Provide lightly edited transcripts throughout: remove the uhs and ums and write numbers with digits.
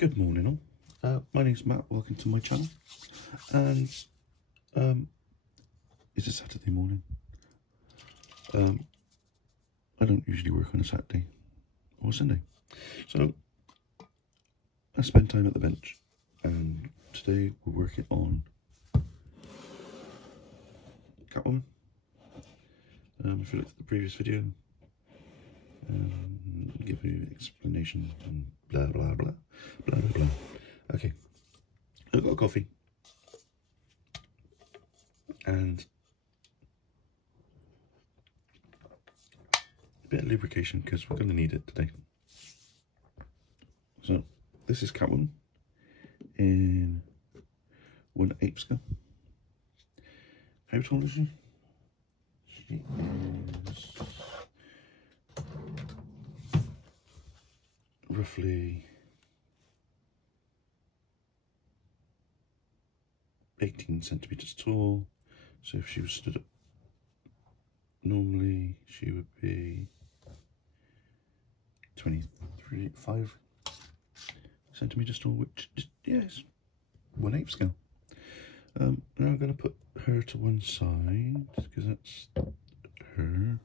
Good morning all. My name's Matt, welcome to my channel. And it's a Saturday morning. I don't usually work on a Saturday or Sunday. So I spend time at the bench, and today we're working on Catwoman. If you looked at the previous video, give you an explanation and blah blah blah blah blah blah. Okay, I've got a coffee and a bit of lubrication because we're going to need it today. So this is Catwoman in 1/8 scale. How tall is she? She is roughly 18 centimeters tall. So if she was stood up normally, she would be 5 centimeters tall, which is, yes, 1/8 scale. Now I'm going to put her to one side because that's her.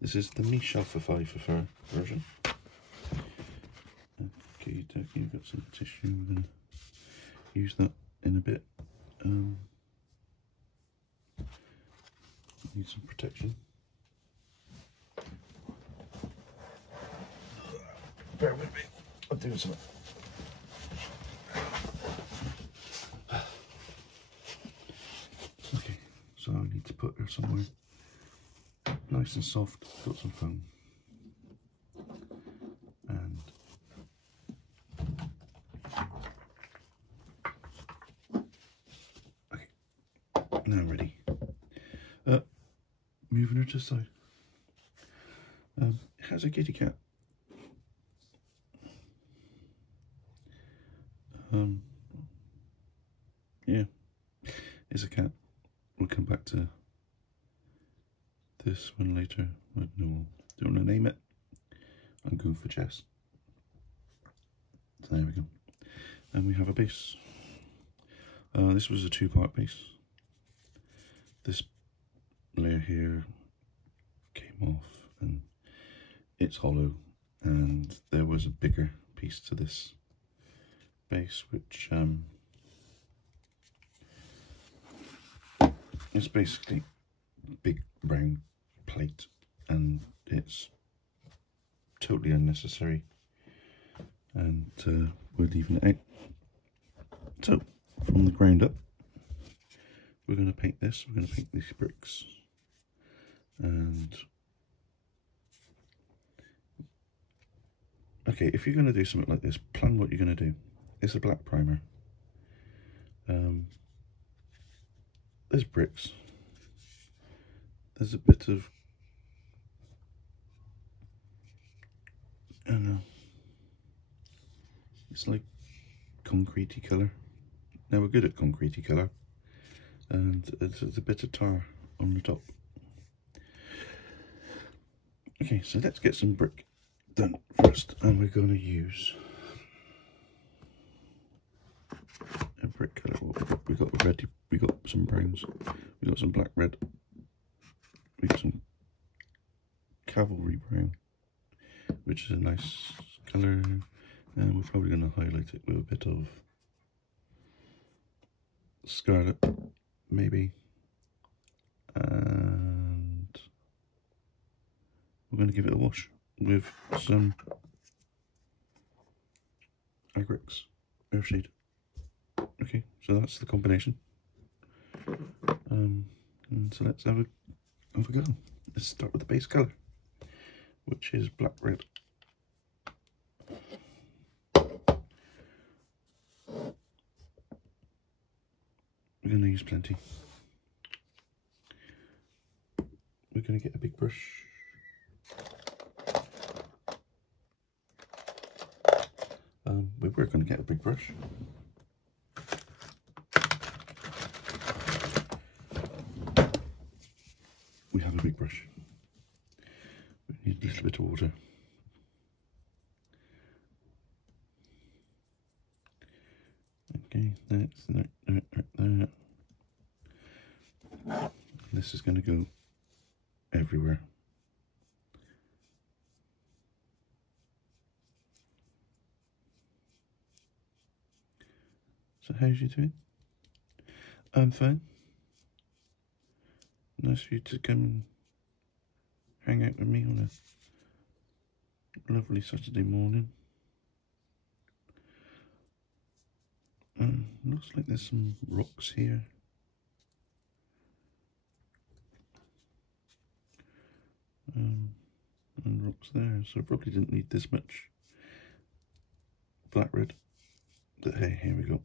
This is the Michelle Pfeiffer version. Okay, you've got some tissue. We're going to use that in a bit. Need some protection. Bear with me, I'm doing something. Okay, so I need to put her somewhere nice and soft, got some foam. And okay, now I'm ready. Moving her to the side. It has a kitty cat. Yeah, it's a cat. We'll come back to this one later. I don't know. Do you want to name it? I'm going for Jess. So there we go. And we have a base. This was a 2-part base. This layer here came off and it's hollow, and there was a bigger piece to this base which is basically a big round plate, and it's totally unnecessary, and we're leaving it out. So from the ground up we're going to paint this. We're going to paint these bricks. And okay, if you're going to do something like this, plan what you're going to do. It's a black primer. There's bricks. There's a bit of, I don't know, it's like concretey colour. Now we're good at concretey colour, and there's a bit of tar on the top. Okay, so let's get some brick done first, and we're going to use a brick colour. We got red, we got some browns, we got some black red, we got some cavalry brown, which is a nice colour, and we're probably going to highlight it with a bit of scarlet, maybe, and we're going to give it a wash with some Agrix Earthshade. Okay, so that's the combination. And so let's have a go. Let's start with the base colour, which is black red. We're going to use plenty. We're going to get a big brush. We're going to get a big brush. We have a big brush. We need a little bit of water. Okay, that's there. This is going to go everywhere. So how's you doing? I'm fine. Nice for you to come and hang out with me on a lovely Saturday morning. Looks like there's some rocks here. And rocks there, so I probably didn't need this much flat red. But hey, here we go.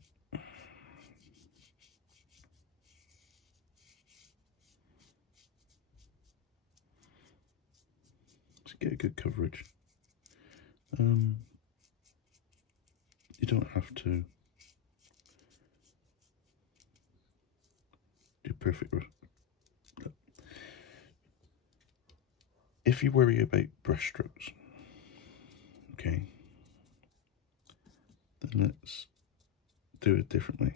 To get a good coverage. You don't have to do perfect. If you worry about brush strokes, okay, then let's do it differently.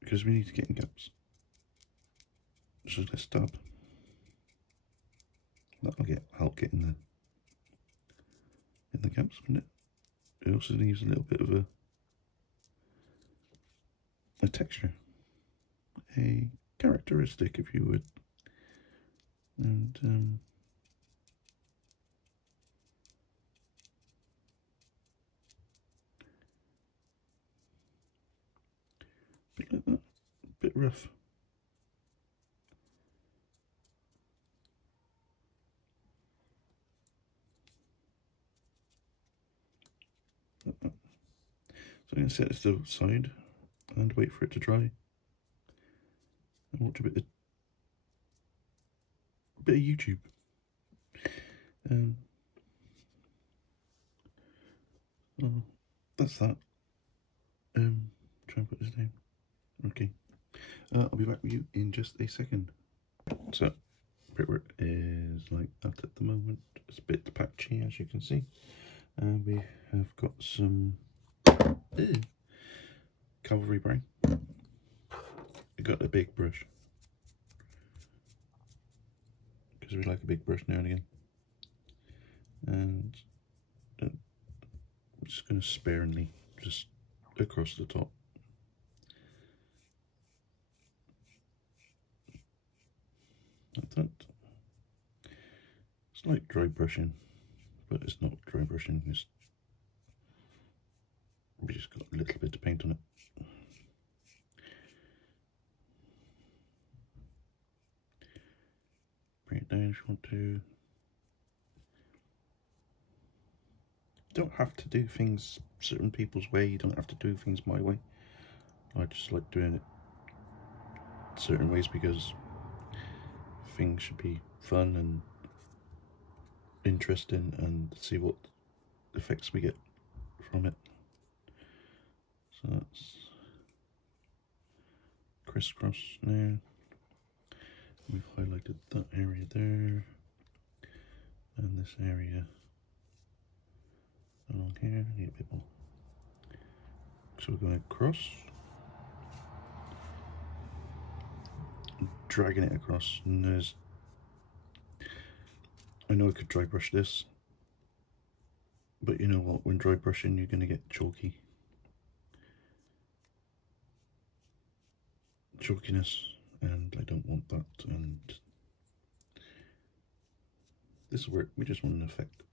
Because we need to get in gaps. So let's dab. That'll help get in the gaps, won't it? It also leaves a little bit of a texture, a characteristic, if you would. And bit like that, a bit rough. So I'm going to set this to the side and wait for it to dry. And watch a bit of YouTube. So that's that. Try and put this down. Okay. I'll be back with you in just a second. So, brickwork is like that at the moment. It's a bit patchy, as you can see. And we have got some cavalry brown. I got a big brush, because we like a big brush now and again. And I'm just going to sparingly, just across the top. Like that. It's like dry brushing, but it's not dry brushing, we just got a little bit of paint on it. Bring it down if you want to. You don't have to do things certain people's way, you don't have to do things my way. I just like doing it certain ways because things should be fun and interesting, and see what effects we get from it. So that's crisscross now. We've highlighted that area there, and this area along here. I need a bit more. So we're going across, dragging it across, and there's, I know I could dry brush this, but you know what, when dry brushing you're going to get chalkiness, and I don't want that. And this will work, we just want an effect,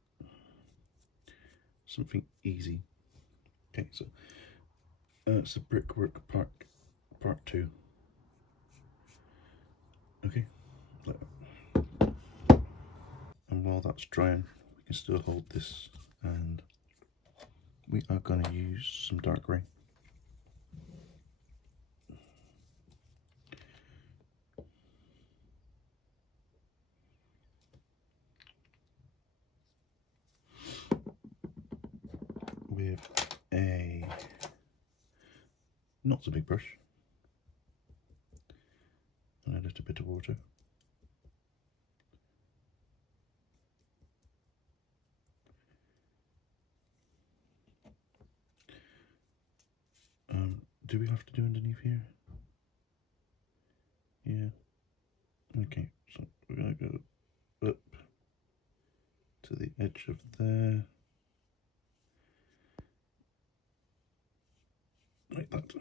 something easy. Okay, so it's the brickwork part 2. Okay, and while that's drying, we can still hold this, and we are going to use some dark grey. With a not so big brush and a little bit of water. do we have to do underneath here? Yeah. Okay, so we're going to go up to the edge of there. Like that.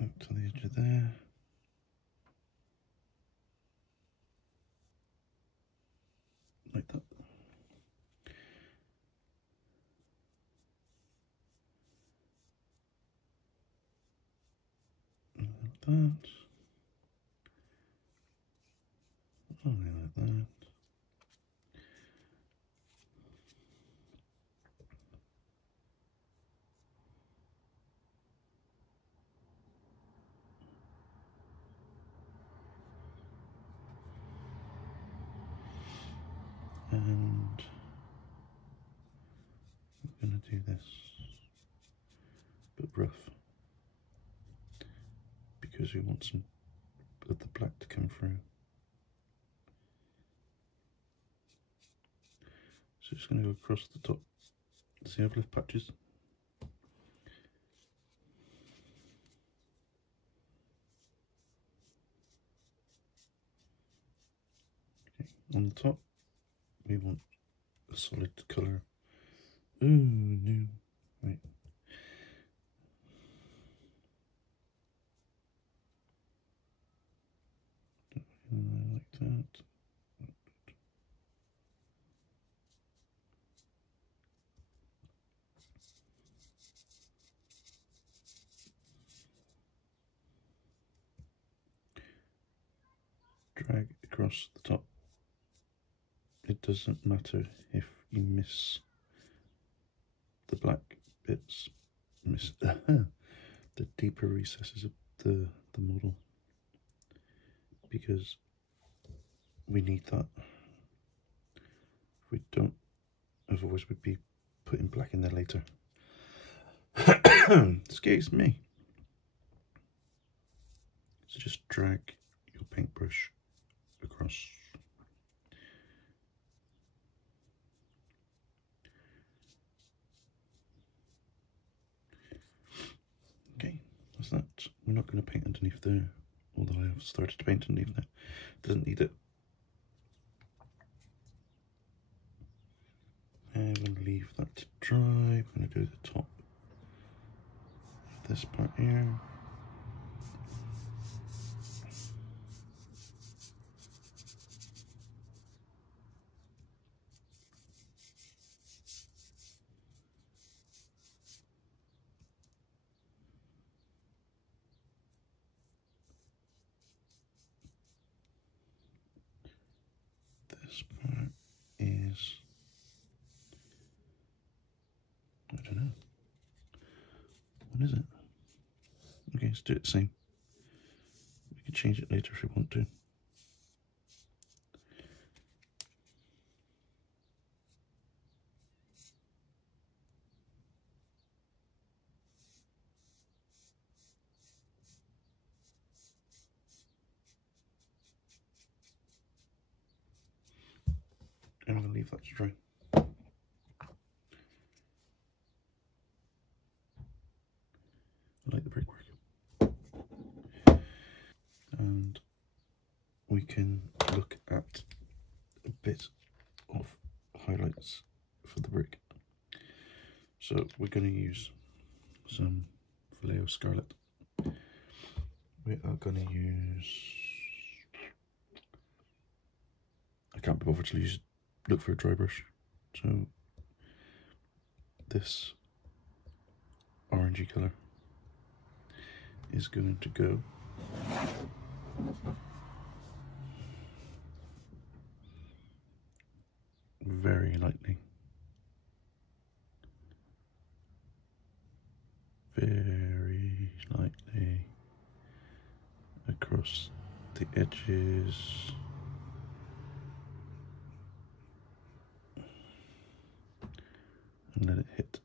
Up to the edge of there. Like that. Like that. Only like that. And we're going to do this, but rough, because we want some of the black to come through. So just going to go across the top. See, I've left patches. Okay, on the top, we want a solid colour. Oh no, right. Like that. Drag across the top. It doesn't matter if you miss the black bits, miss the deeper recesses of the model, because we need that. If we don't, otherwise we'd be putting black in there later. Excuse me. So just drag your paintbrush across. Okay, that's that. We're not going to paint underneath there, although I have started to paint underneath there. Doesn't need it. And I'm going to leave that to dry. I'm going to do the top of this part here. This part is, I don't know. What is it? Okay, let's do it the same. We can change it later if we want to. And I'm going to leave that to dry. I like the brickwork. And we can look at a bit of highlights for the brick. So we're going to use some Vallejo Scarlet. We are going to use, I can't be bothered to look for a dry brush. So this orangey colour is going to go very lightly, across the edges. And let it hit.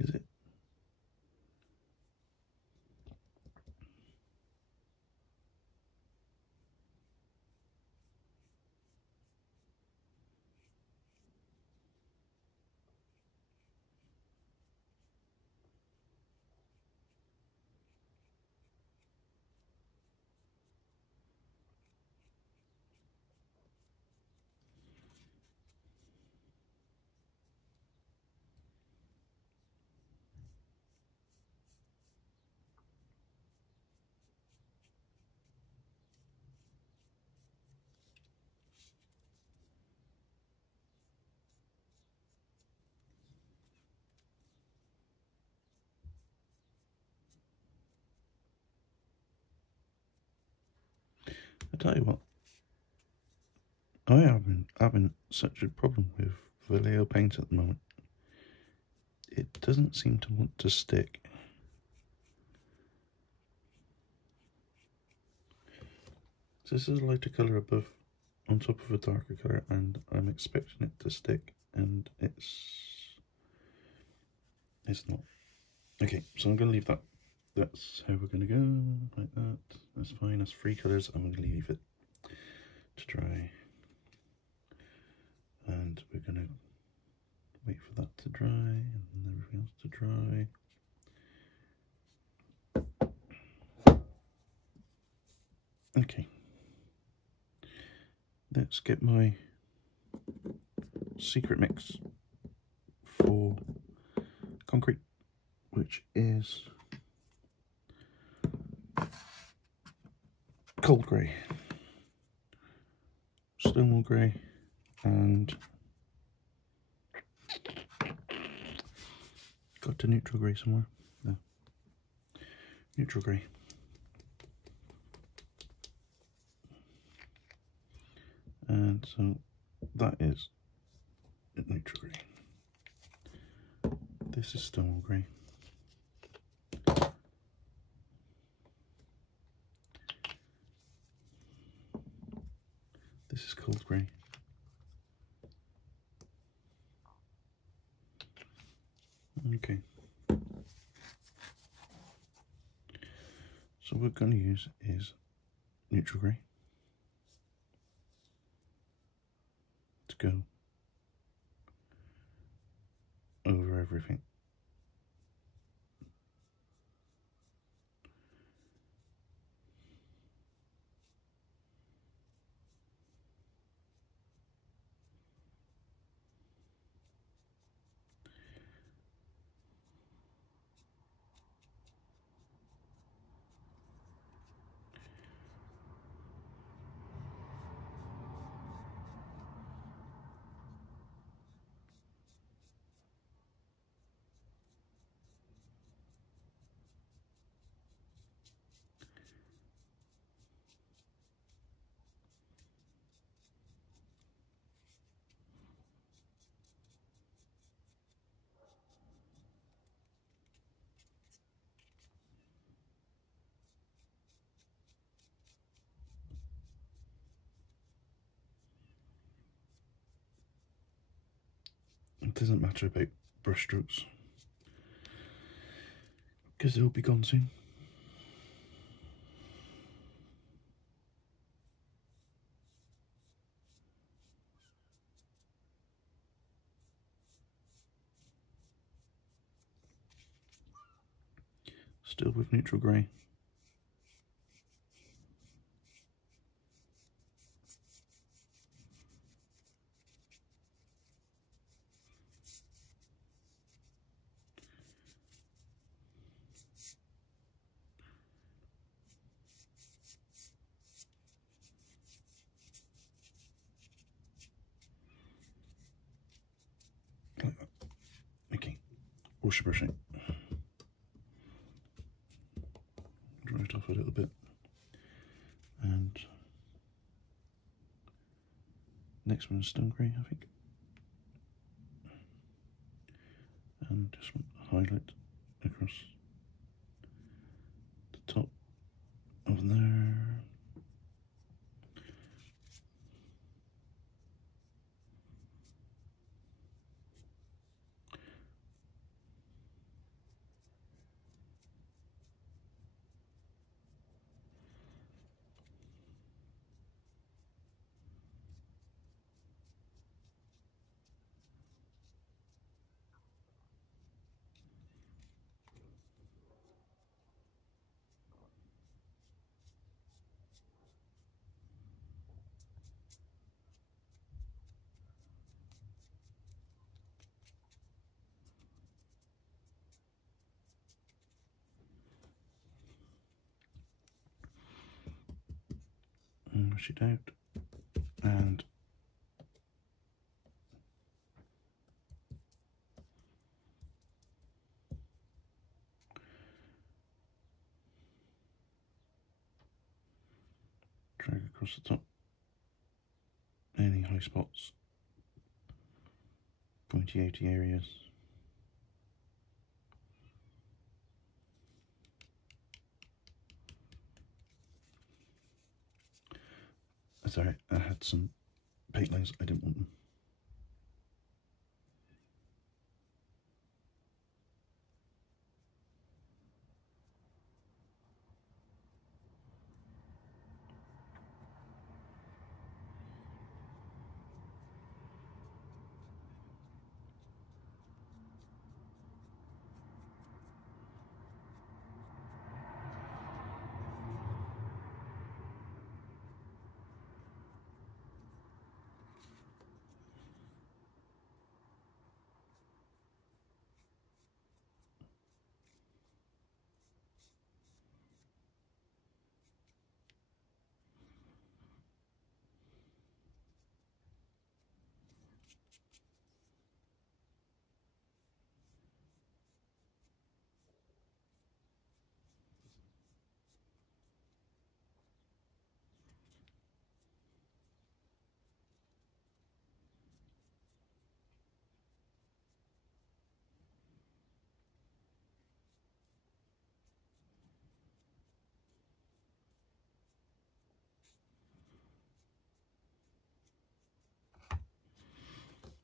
Is it? I tell you what, I have been having such a problem with Vallejo paint at the moment. It doesn't seem to want to stick. So this is a lighter colour above, on top of a darker colour, and I'm expecting it to stick, and it's not. Okay, so I'm going to leave that. That's how we're going to go, like that. That's fine, that's 3 colours. I'm going to leave it to dry. And we're going to wait for that to dry, and everything else to dry. Okay. Let's get my secret mix for concrete, which is cold grey, Stonewall grey, and got to neutral grey somewhere. No, neutral grey. And so that is neutral grey. This is Stonewall grey. This is cold grey. Okay. So what we're going to use is neutral grey to go over everything. It doesn't matter about brush strokes because they'll be gone soon. Still with neutral grey. Like that. Okay, wash your brush out. Dry it off a little bit. And next one is stone grey, I think. And just highlight across the top of there. And wash it out. And dry drag across the top. Any high spots, pointy outy areas. Sorry, I had some paint lines, I didn't want them.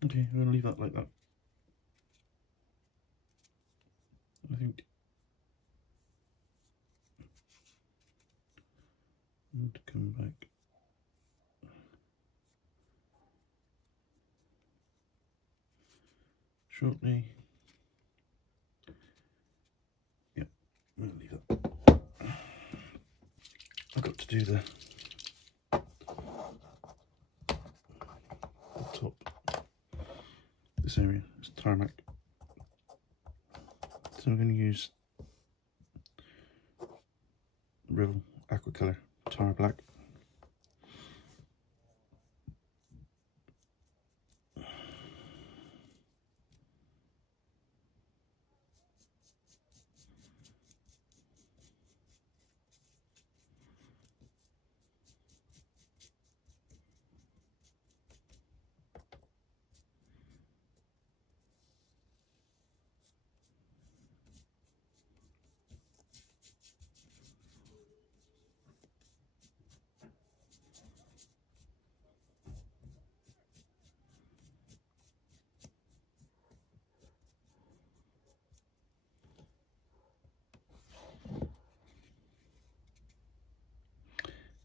Okay, I'm going to leave that like that. I think. And come back. Shortly. Yep, I'm going to leave that. I've got to do the top. This area is tarmac. So I'm going to use Rivel Aquacolor Tar Black.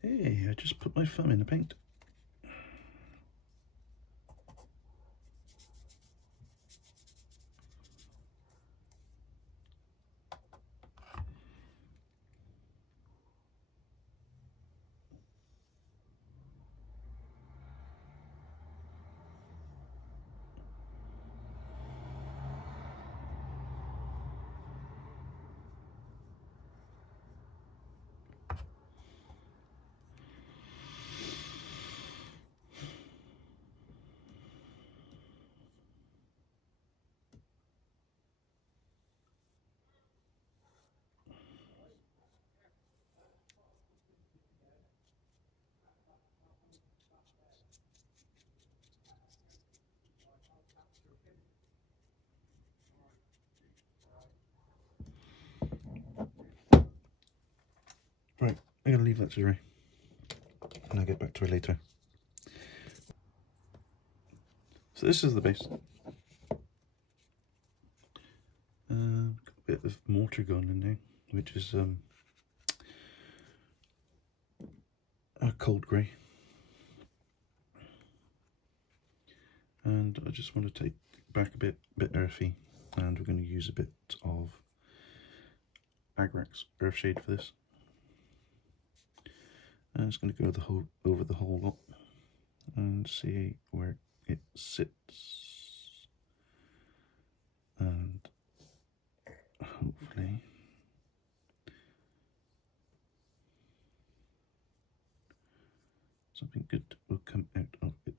Hey, I just put my thumb in the paint. Right, I'm going to leave that to dry, and I'll get back to it later. So this is the base. Got a bit of mortar going in there, which is a cold grey. And I just want to take back a bit earthy, and we're going to use a bit of Agrax Earthshade for this. And it's going to go over the whole lot and see where it sits, and hopefully something good will come out of it.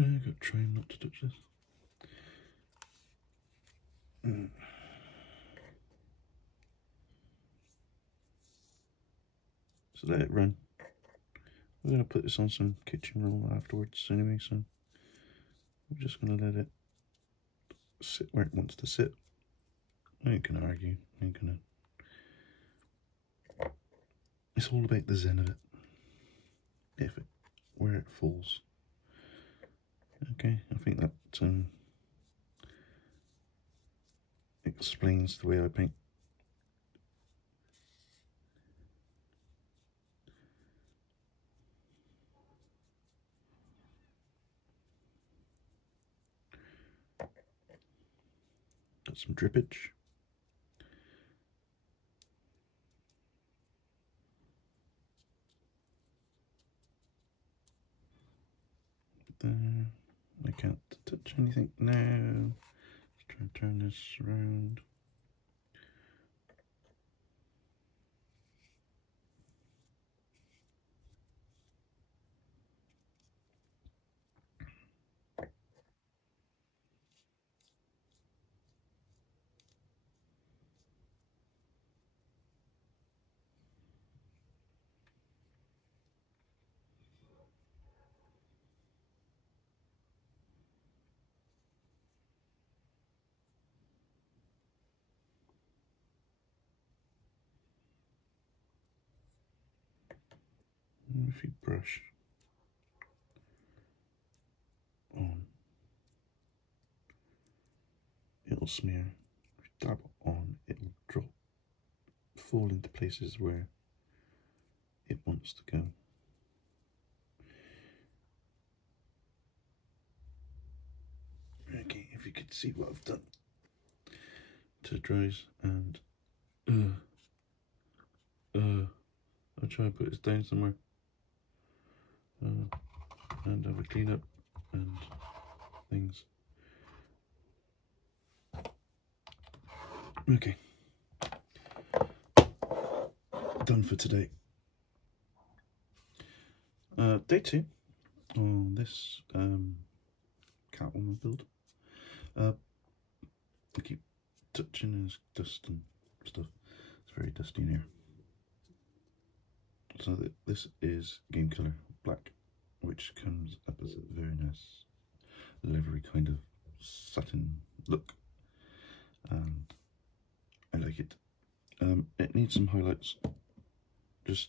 I've got to try not to touch this. So let it run. We're going to put this on some kitchen roll afterwards anyway, so I'm just going to let it sit where it wants to sit. I ain't going to argue. I ain't going to... It's all about the zen of it. Where it falls. Okay, I think that explains the way I paint. Got some drippage. There. I can't touch anything now. Let's try and turn this around. If you brush on, it'll smear. If you dab on, it'll drop, fall into places where it wants to go. Okay, if you could see what I've done to the dries, and I'll try and put this down somewhere and have a clean up and things. Okay, done for today. Day 2 on this Catwoman build. I keep touching his dust and stuff. It's very dusty in here. So this is game colour black, which comes up as a very nice leathery kind of satin look, and I like it. It needs some highlights, just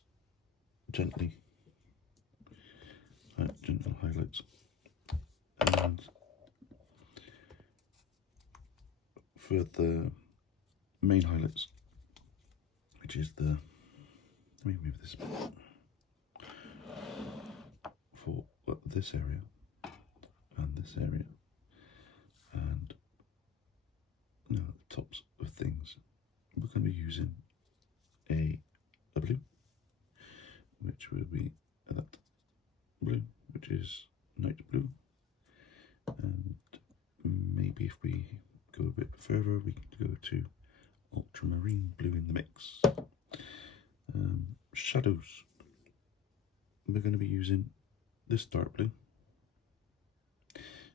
gentle highlights, and for the main highlights, which is the, let me move this for this area and this area and the tops of things, we're going to be using a blue, which will be that blue, which is night blue, and maybe if we go a bit further we can go to ultramarine blue in the mix. Shadows, we're going to be using this dark blue.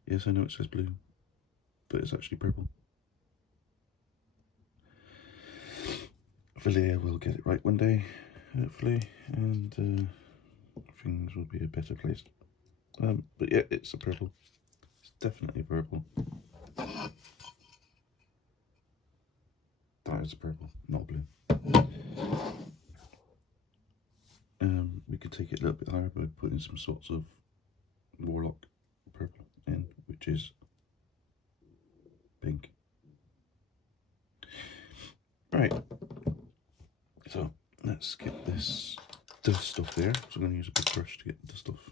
Yes, I know it says blue, but it's actually purple. Hopefully we'll get it right one day, hopefully, and things will be a better place. But yeah, it's a purple. It's definitely purple. That is purple, not blue. We could take it a little bit higher by putting some sorts of warlock purple in, which is pink. Right, so let's get this dust off there. So I'm going to use a big brush to get the dust off.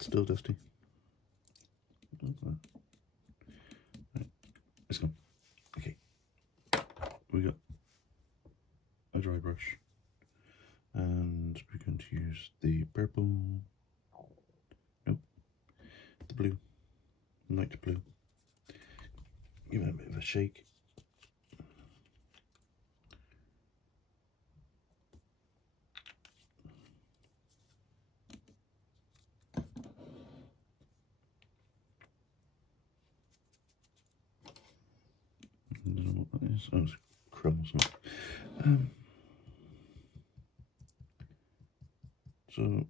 Still dusty. Right, it's gone. Okay, we got a dry brush, and we're going to use the purple, nope, the blue, night blue. Give it a bit of a shake. Oh, it's crumbs. So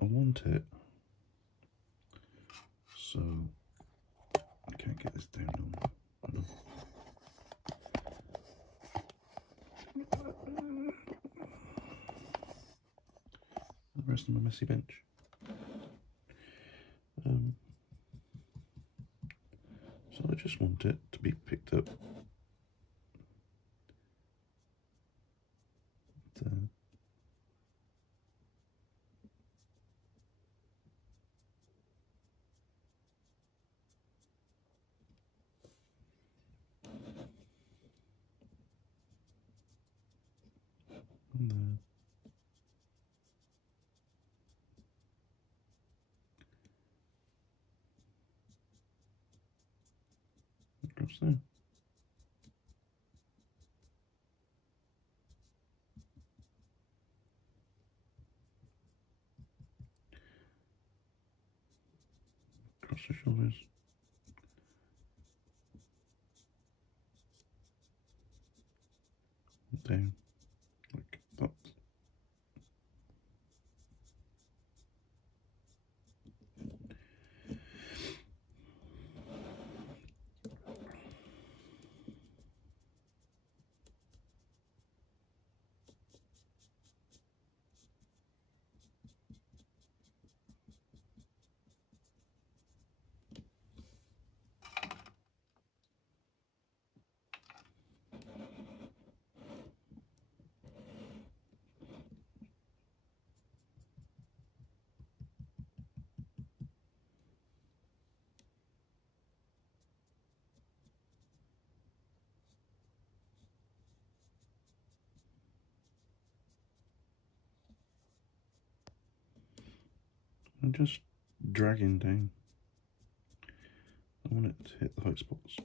I want it. So I can't get this down on. The rest of my messy bench. So I just want it to be picked up there. And there. Across there. Across the shoulders. Down. Like that. And just dragging down. I want it to hit the hot spots.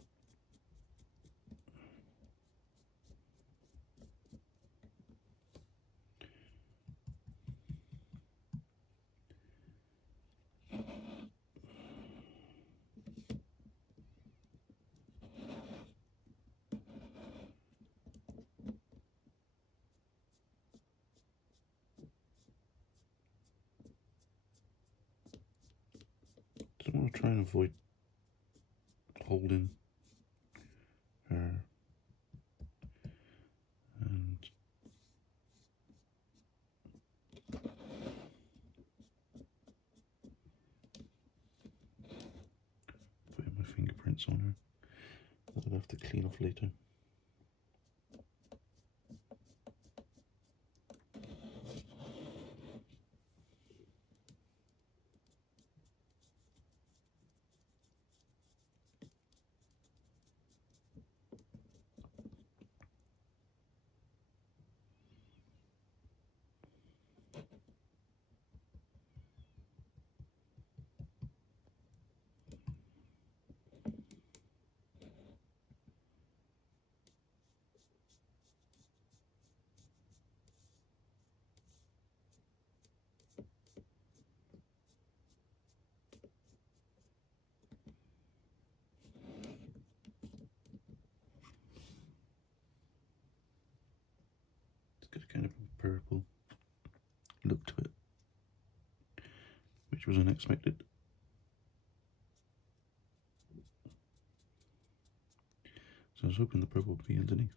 So I want to try and avoid holding her and putting my fingerprints on her that I'll have to clean off later. It's got a kind of a purple look to it, which was unexpected. So I was hoping the purple would be underneath.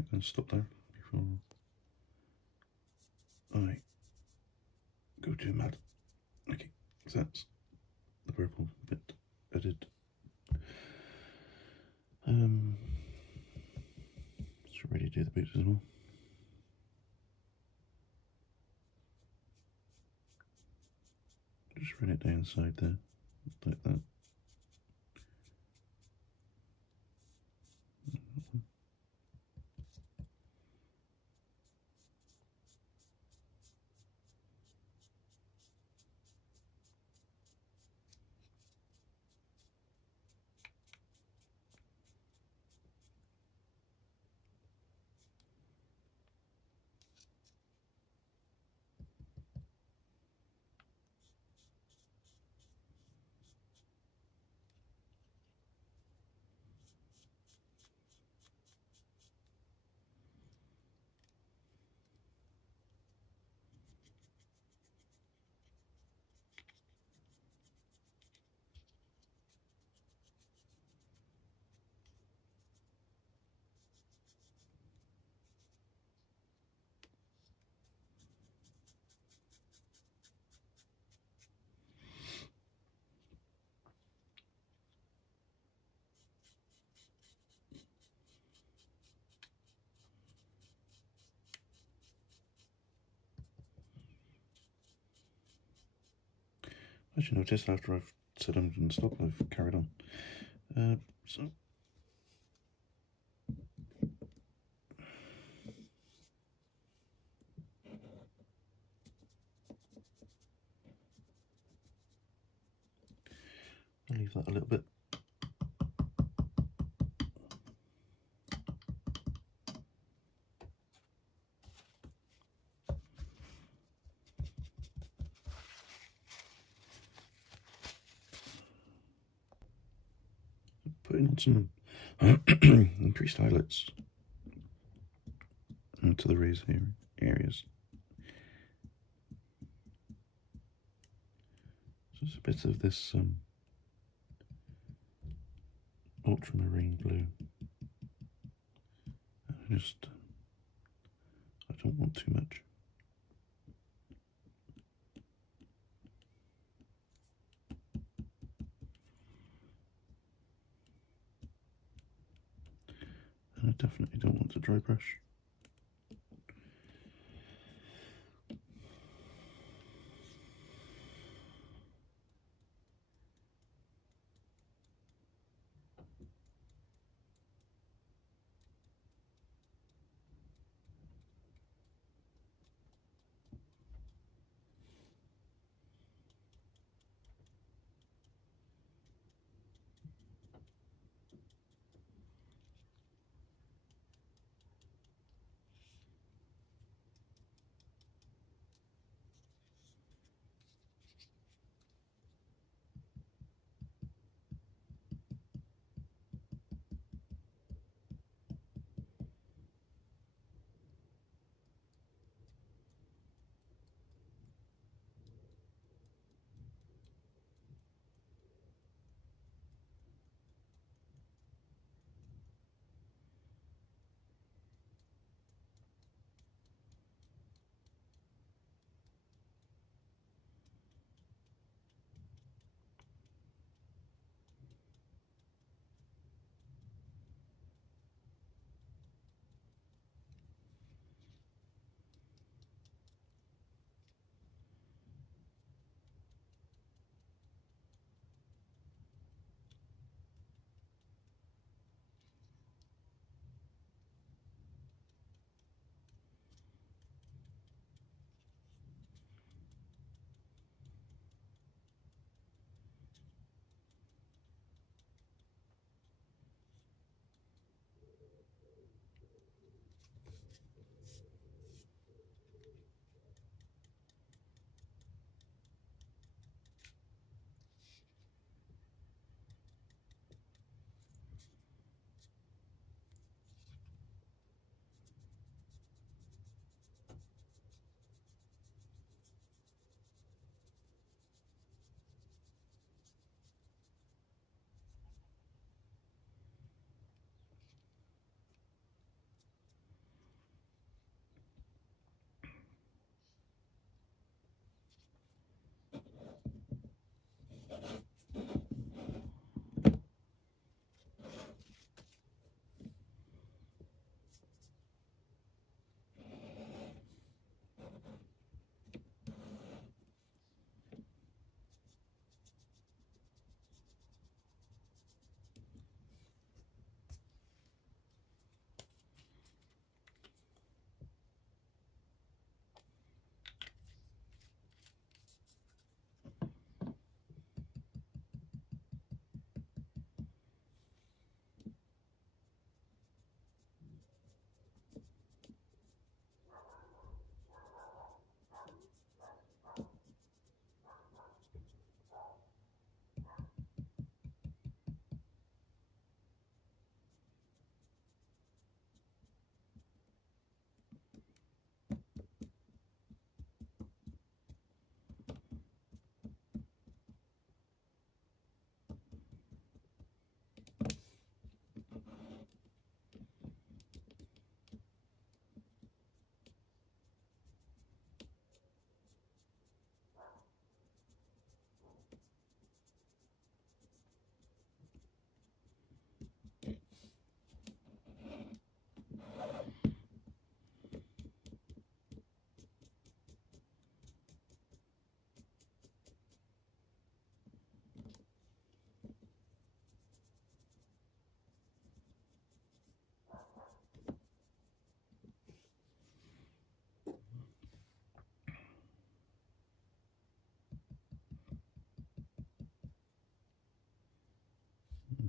I'm going to stop there before I go too mad. Okay, so that's the purple bit added. Should really do the boots as well. Just run it down the side there, like that. As you notice, after I've said I'm going to stop, I've carried on. So I'll leave that a little bit. Putting on some increased highlights into the raised areas. Just a bit of this ultramarine blue. I don't want too much. And I definitely don't want to dry brush.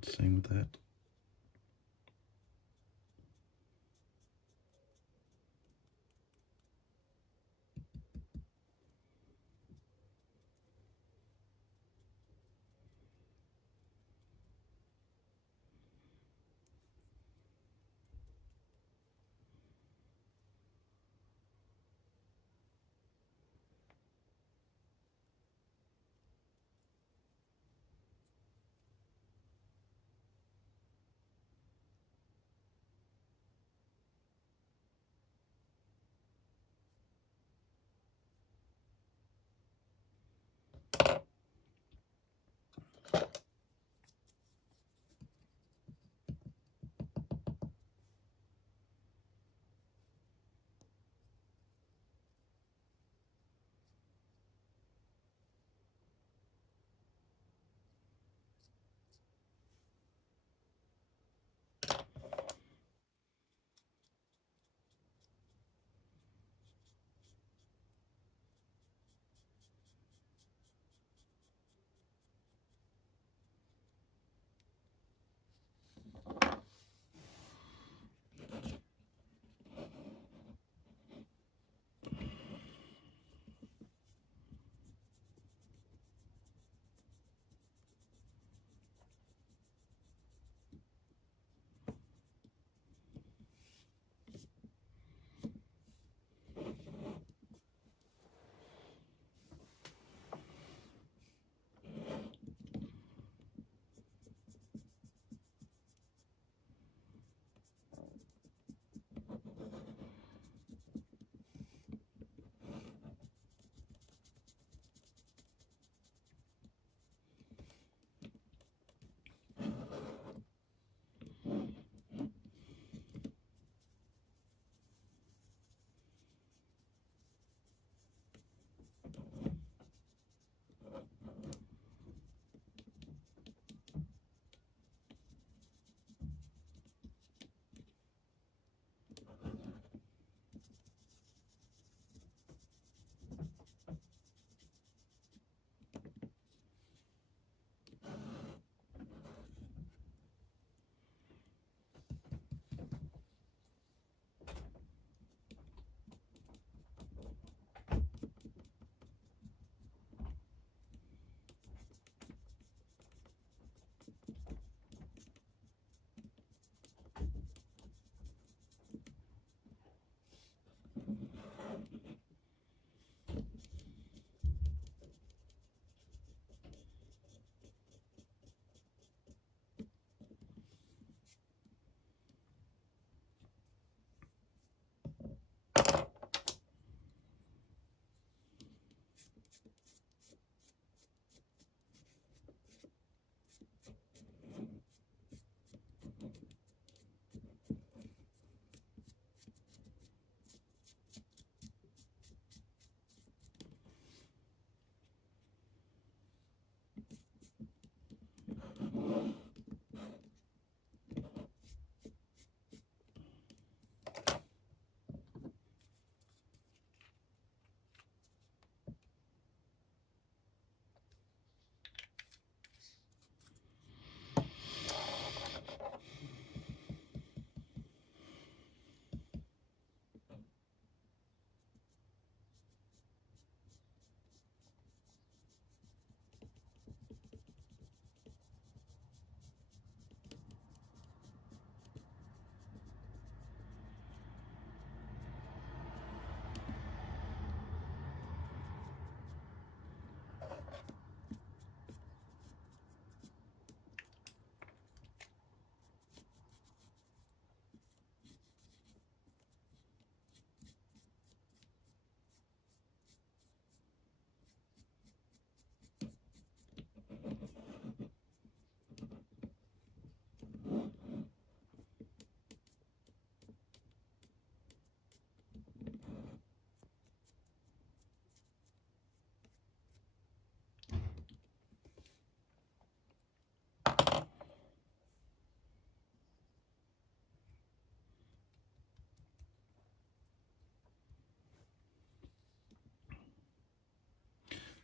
And same with that.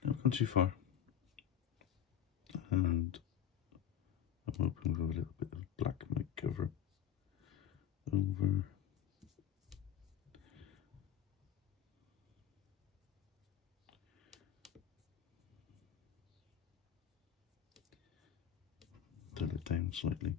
I've gone too far, and I'm hoping with a pull it down slightly.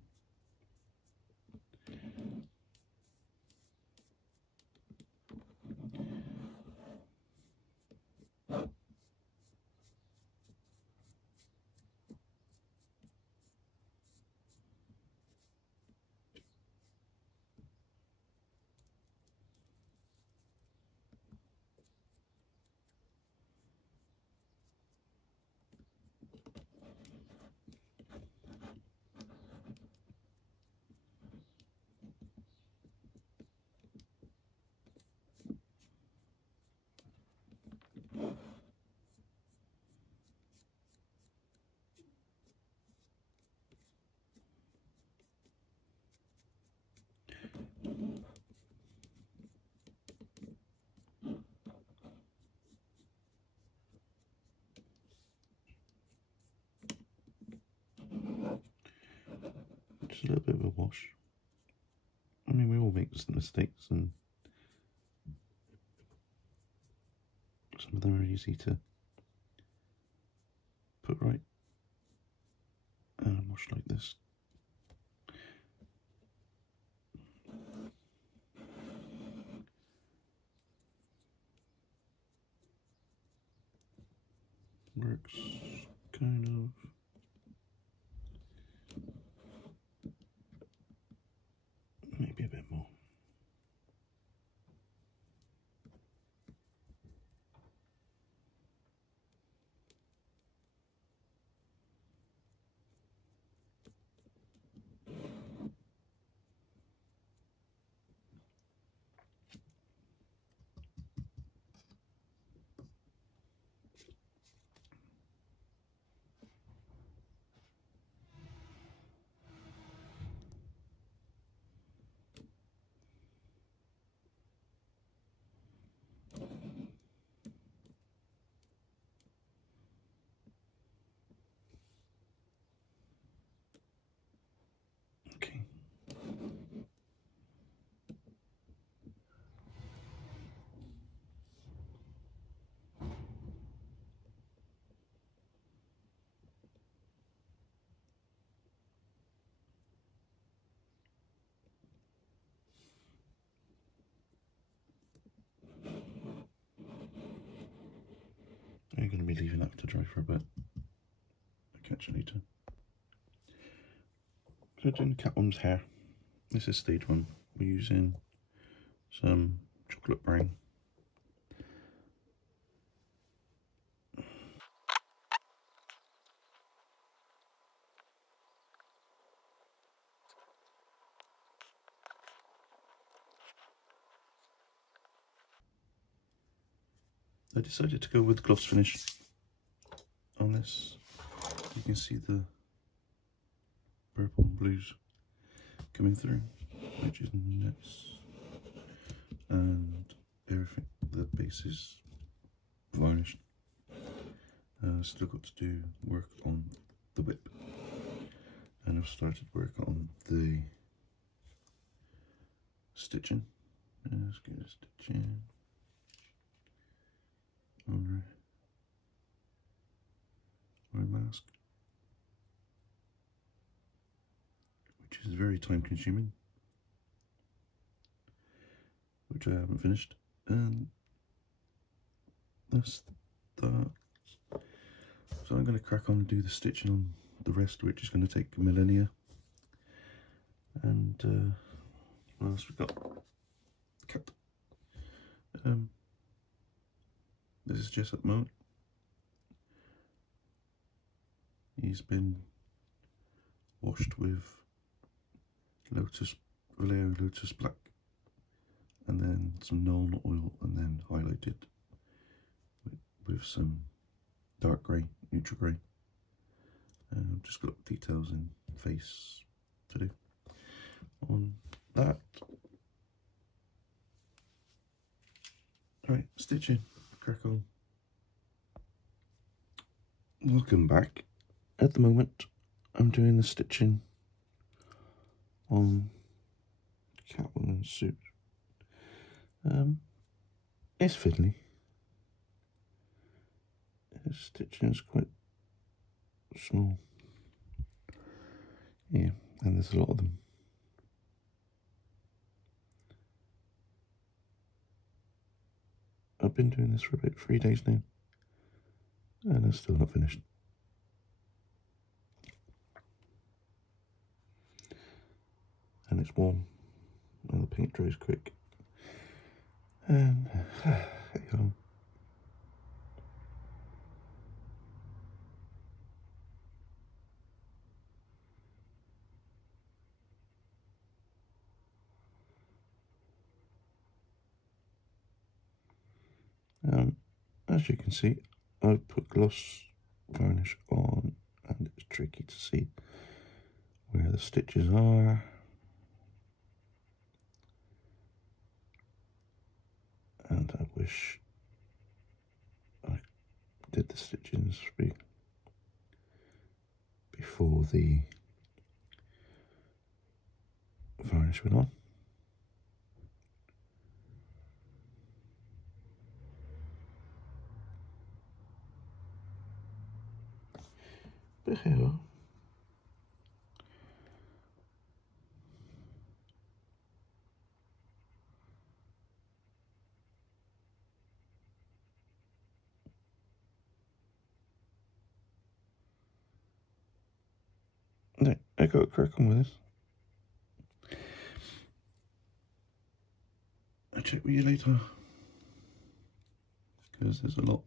Just a little bit of a wash. I mean, we all make some mistakes, and some of them are easy to put right. And wash like this. Works kind of. Maybe a bit more. Okay. I'm going to be leaving that to dry for a bit. I'll catch you later. So doing Catwoman's hair. This is stage 1. We're using some chocolate brown. I decided to go with gloss finish on this. You can see the purple and blues coming through, which is nice. And everything, the base is varnished. Still got to do work on the whip, and I've started work on the stitching. Let's get a stitch in over my mask, which is very time consuming, which I haven't finished, and that's that. So I'm going to crack on and do the stitching on the rest, which is going to take millennia. And what else we got? Cat. This is Jess at the moment. He's been washed with Vallejo Lotus Black, and then some Nuln oil, and then highlighted with some dark grey, neutral grey. Just got details in face to do on that. Right, stitching, crack on. Welcome back. At the moment, I'm doing the stitching on Catwoman's suit. It's fiddly. His stitching is quite small. Yeah, and there's a lot of them. I've been doing this for about 3 days now, and I'm still not finished. And it's warm, and the paint dries quick. And there you go. As you can see, I've put gloss varnish on, and it's tricky to see where the stitches are. And I wish I did the stitchings before the varnish went on. But here, no, I got a crack on with this. I'll check with you later, because there's a lot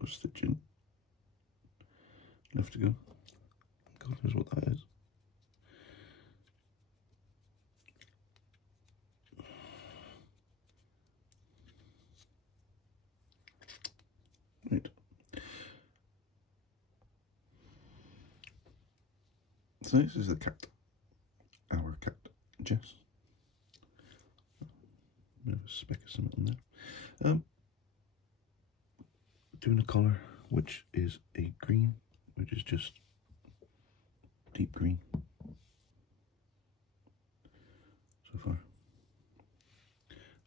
of stitching left to go. God knows what that is. Right. So this is the cat. Our cat, Jess. Bit of a speck of something on there. Doing a colour which is a green, which is just deep green so far.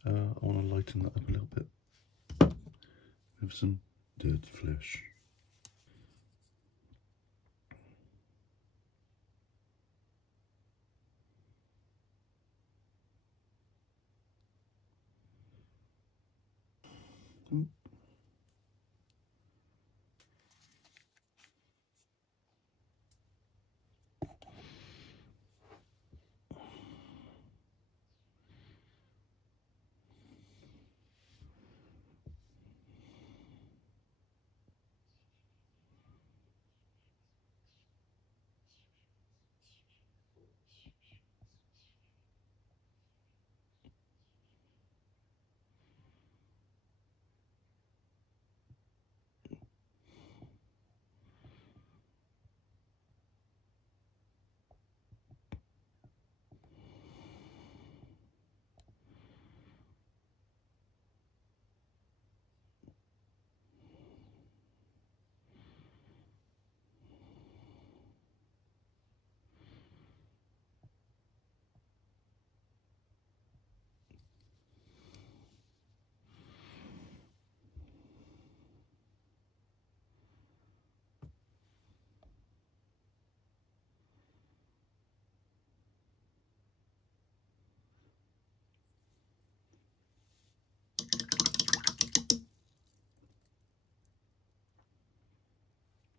I want to lighten that up a little bit with some dead flesh.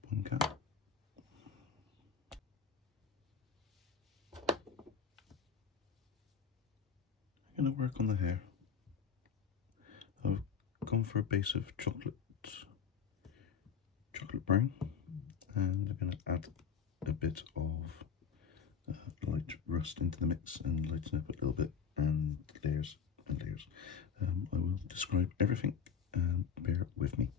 One cat. I'm going to work on the hair. I've gone for a base of chocolate brown, and I'm going to add a bit of light rust into the mix and lighten up a little bit, and layers and layers. I will describe everything, and bear with me.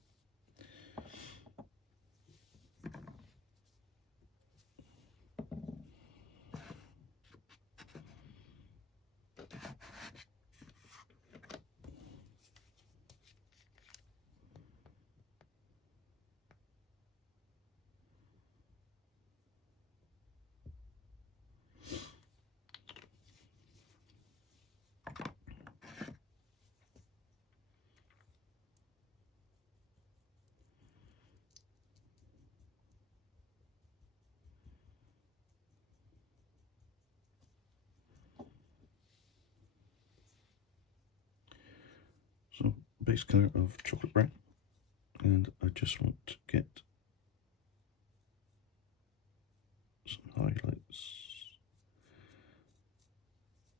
base colour of chocolate brown, and I just want to get some highlights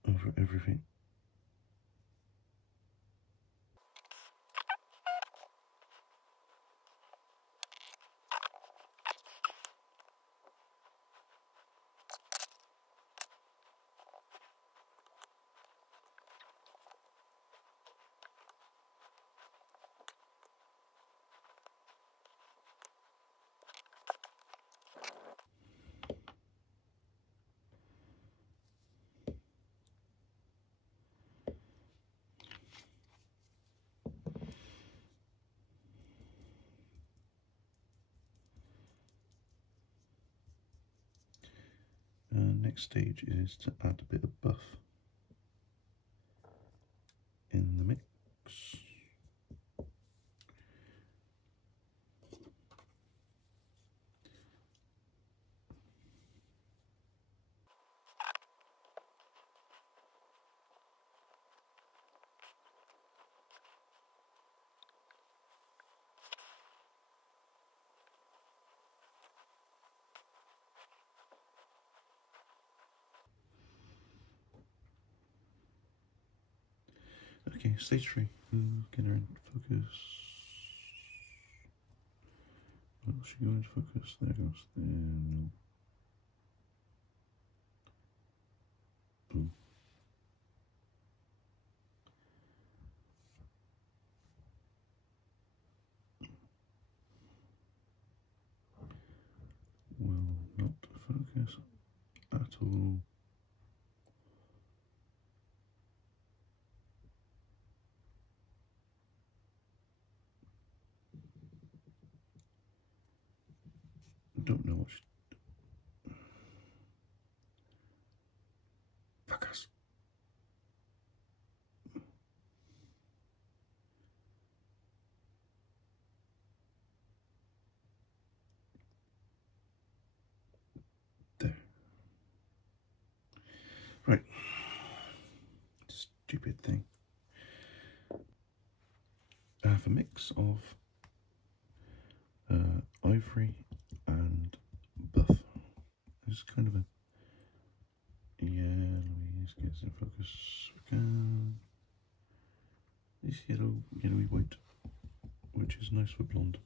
over everything. Next stage is to add a bit of buff in the mix. Okay, stage 3. Get her in focus. Will she go into focus? There goes. There. No. Boom. Will not focus at all. Don't know what she... Focus. There. Right. Stupid thing. I have a mix of ivory and buff. It's kind of a... Yeah, Louise gets in focus. We can... This yellowy white, which is nice for blonde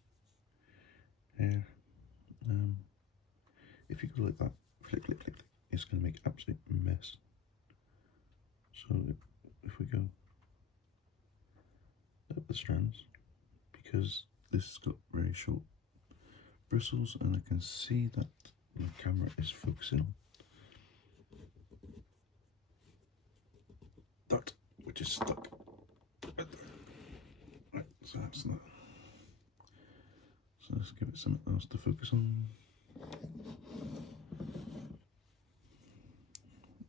hair. If you go like that, flick, flick, flick, flick, it's going to make an absolute mess. So if we go up the strands, because this has got very short bristles, and I can see that the camera is focusing on that which is stuck. Right, so that's that. So let's give it something else to focus on.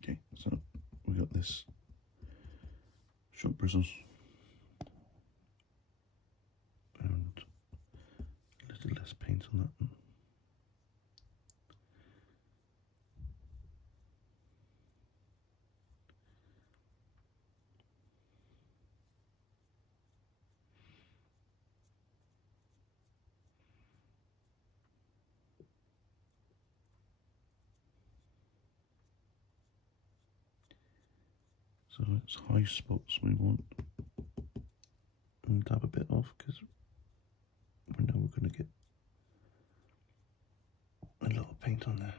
Okay, so we got this short bristles and a little less paint on that one. So it's high spots we want, and dab a bit off because we know we're going to get a lot of paint on there.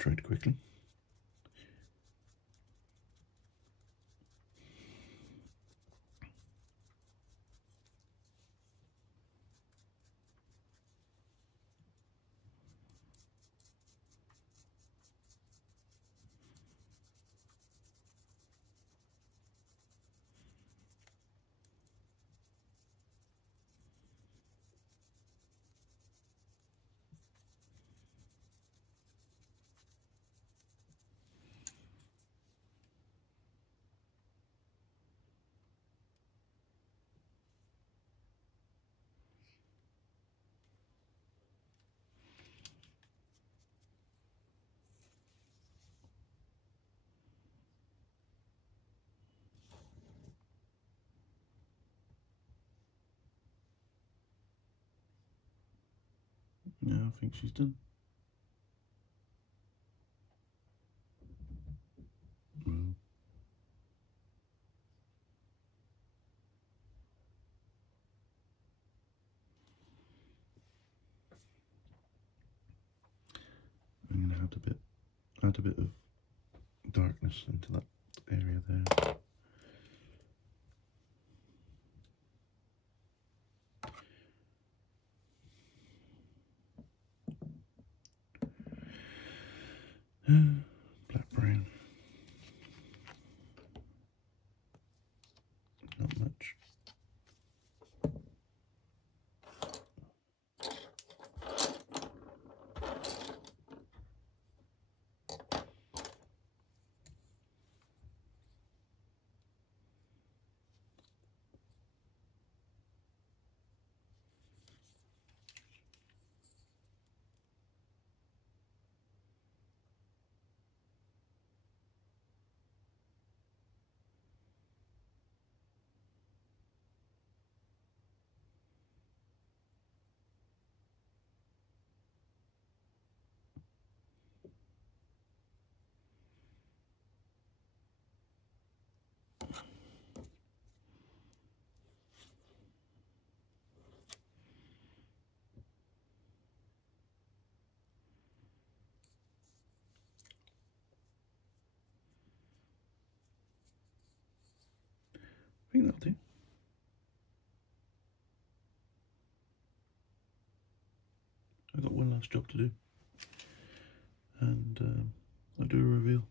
dried quickly. Yeah, I think she's done. Well, I'm going to add a bit of darkness into that area there. Black brown. Not much. I think that'll do. I've got one last job to do, and I'll do a reveal.